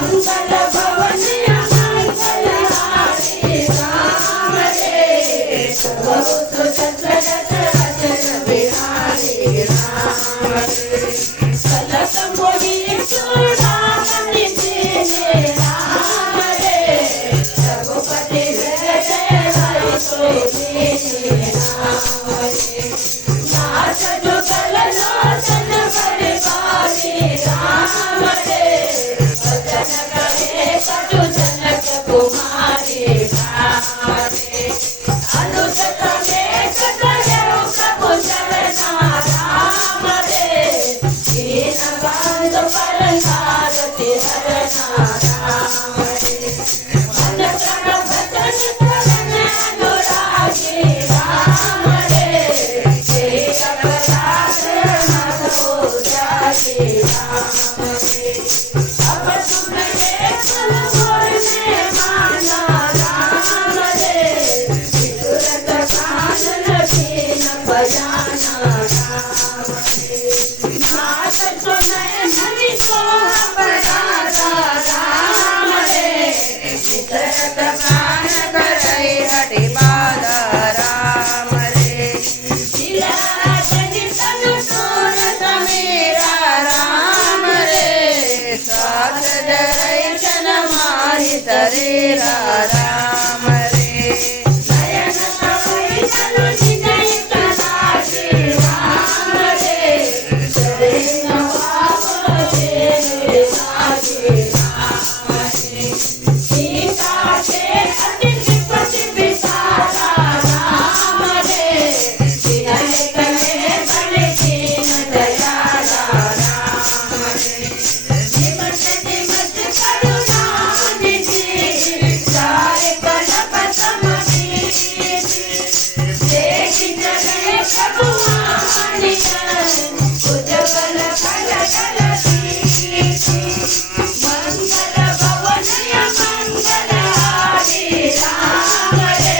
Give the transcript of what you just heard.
मंगल भवन मंगलहारी राम रे बहुत दशरथ अजर बिहारी राम रे कलश मोहि चूड़ामणि दीने राम रे रघुपति हृदय हरि सोदीने राम रे नाथ जुगल लोचन परिवारी राम रे भजन करे कटु जनक कुमारी राम रे अनुजत में कटहु प्रभु चरना राम रे दीन बंधु परसारथि हरना राम रे मन प्रण भजन करन अनुरागी राम रे जय अपराध मधो जागे राम रे अब तुम ये फल मोर में माना राम रे विदुरत कानन दीन बजाना राम रे नाथ सुनय धनि सोह बड़ाता राम रे विदुरत प्राण करई हठि बाधा राम रे जियाजनि तनु सूरत मेरा राम रे साथ जरई सन माहि शरीरा राम रे नयन तवई तनु निजय कलासी राम रे शरीर भाव तेरे लागे राम रे सीता के अति विपति विसारा राम रे सिहर कहे बड़े दीन दयाला राम रे निमत निमत करुणा निधि सारे कलप समदीति देखि जगै प्रभु आनियन उज्जवल कल कल दीति मंगल भवन मंगलहारी राम रे